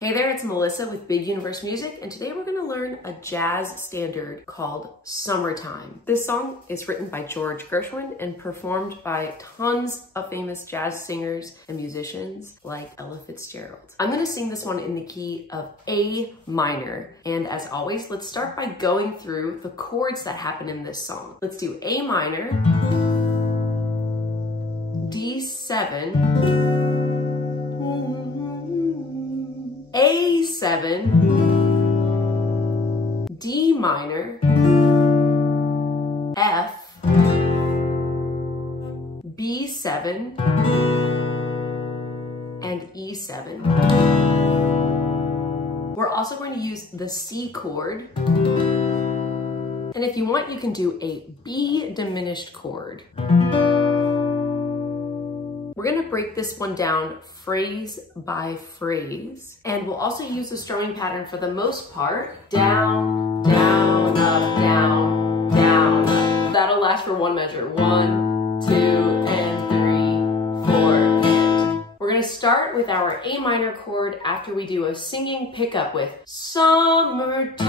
Hey there, it's Melissa with Big Universe Music, and today we're going to learn a jazz standard called Summertime. This song is written by George Gershwin and performed by tons of famous jazz singers and musicians like Ella Fitzgerald. I'm going to sing this one in the key of A minor, and as always, let's start by going through the chords that happen in this song. Let's do A minor, D7, A7, D minor, F, B7, and E7. We're also going to use the C chord. And if you want, you can do a B diminished chord. We're gonna break this one down phrase by phrase, and we'll also use the strumming pattern for the most part. Down, down, up, down, down, up. That'll last for one measure. 1, 2, and 3, 4, and. We're gonna start with our A minor chord after we do a singing pickup with Summertime.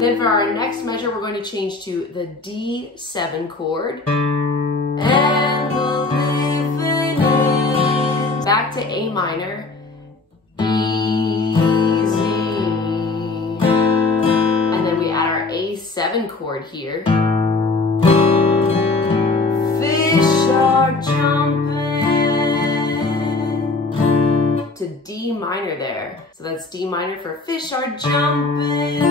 Then for our next measure, we're going to change to the D7 chord. And the living is back to A minor. Easy. And then we add our A7 chord here. Fish are jumping. To D minor there. So that's D minor for fish are jumping.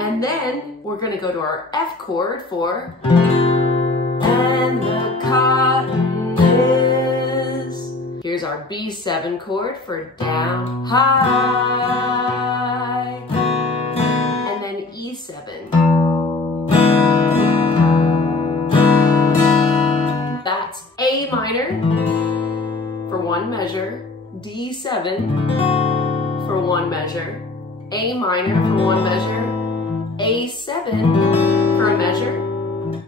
And then we're going to go to our F chord for and the cotton is. Here's our B7 chord for down, high, and then E7. That's A minor for one measure, D7 for one measure, A minor for one measure, A7 for a measure,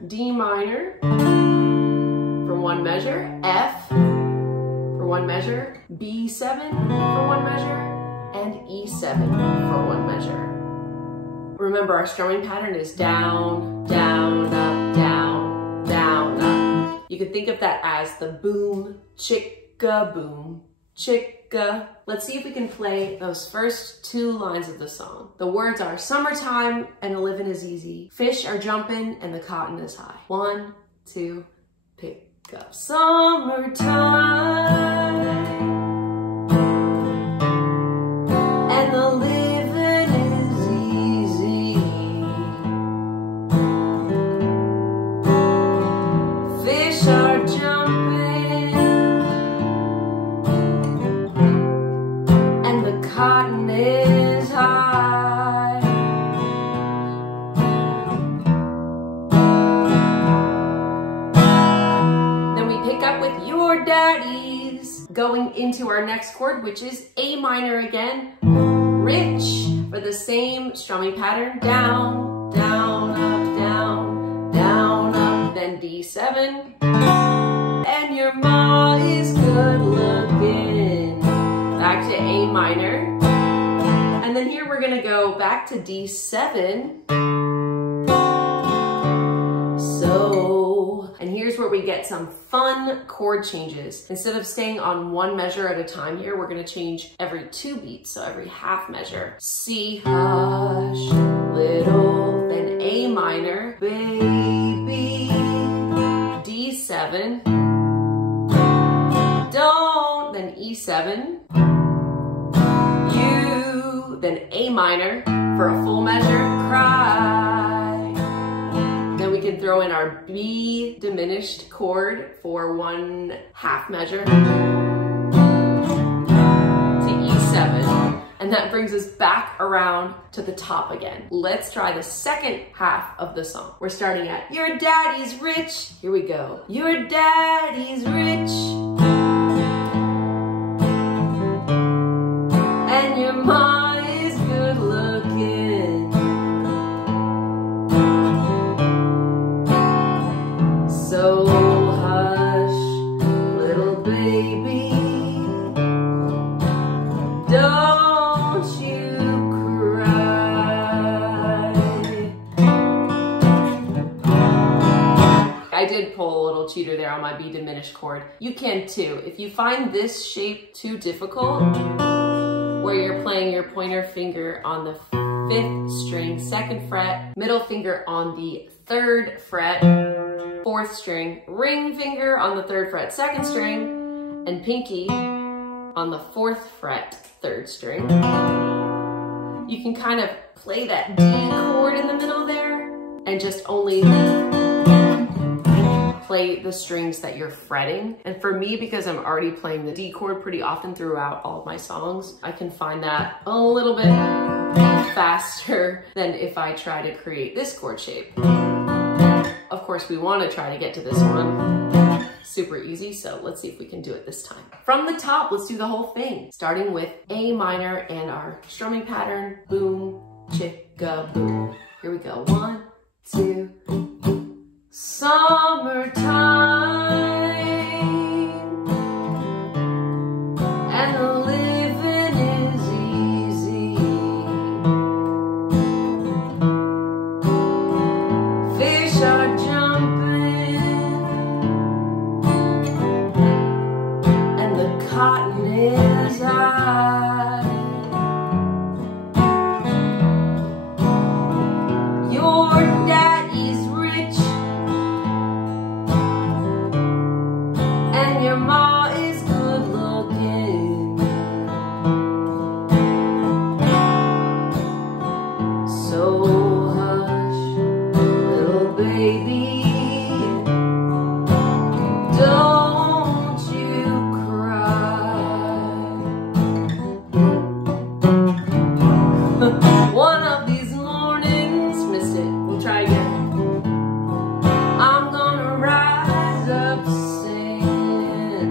D minor for one measure, F for one measure, B7 for one measure, and E7 for one measure. Remember, our strumming pattern is down, down, up, down, down, up. You can think of that as the boom, chicka, boom, chicka. Let's see if we can play those first two lines of the song. The words are summertime and the living is easy. Fish are jumping and the cotton is high. 1, 2, pick up. Summertime and the living is easy. Fish are jumping. Cotton is high. Then we pick up with your daddies, going into our next chord, which is A minor again. Rich for the same strumming pattern. Down, down, up, down, down, up, then D7. And your ma is good looking. Back to A minor. And then here we're gonna go back to D7. So, and here's where we get some fun chord changes. Instead of staying on one measure at a time here, we're gonna change every 2 beats, so every half measure. C, hush, little, then A minor, baby, D7, don't, then E7, then A minor for a full measure, cry. Then we can throw in our B diminished chord for one half measure to E7. And that brings us back around to the top again. Let's try the second half of the song. We're starting at your daddy's rich. Here we go. Your daddy's rich. And your mom is good looking. So a little cheater there on my B diminished chord. You can too. If you find this shape too difficult, where you're playing your pointer finger on the 5th string, 2nd fret, middle finger on the 3rd fret, 4th string, ring finger on the 3rd fret, 2nd string, and pinky on the 4th fret, 3rd string. You can kind of play that D chord in the middle there and just only play the strings that you're fretting. And for me, because I'm already playing the D chord pretty often throughout all of my songs, I can find that a little bit faster than if I try to create this chord shape. Of course, we want to try to get to this one super easy, so let's see if we can do it this time. From the top, let's do the whole thing, starting with A minor and our strumming pattern, boom, chicka, boom. Here we go, 1, 2, summertime, and the living is easy. Fish are jumping, and the cotton is high. Your daddy's rich, and your ma is good looking. So hush, little baby, don't you cry. One of these mornings, missed it, we'll try again. I'm gonna rise up singing.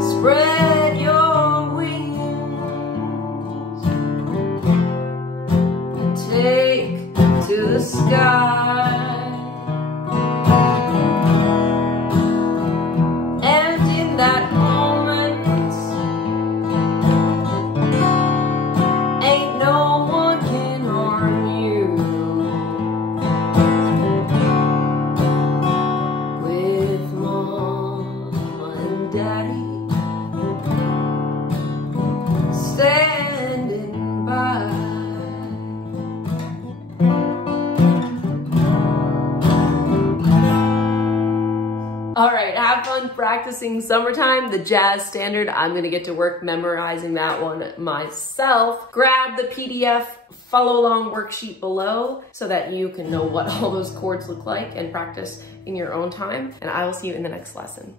Spread your wings and take to the sky. And in that moment, ain't no one can harm you. With mama and daddy standing by. All right, have fun practicing Summertime, the jazz standard. I'm gonna get to work memorizing that one myself. Grab the PDF follow along worksheet below so that you can know what all those chords look like and practice in your own time. And I will see you in the next lesson.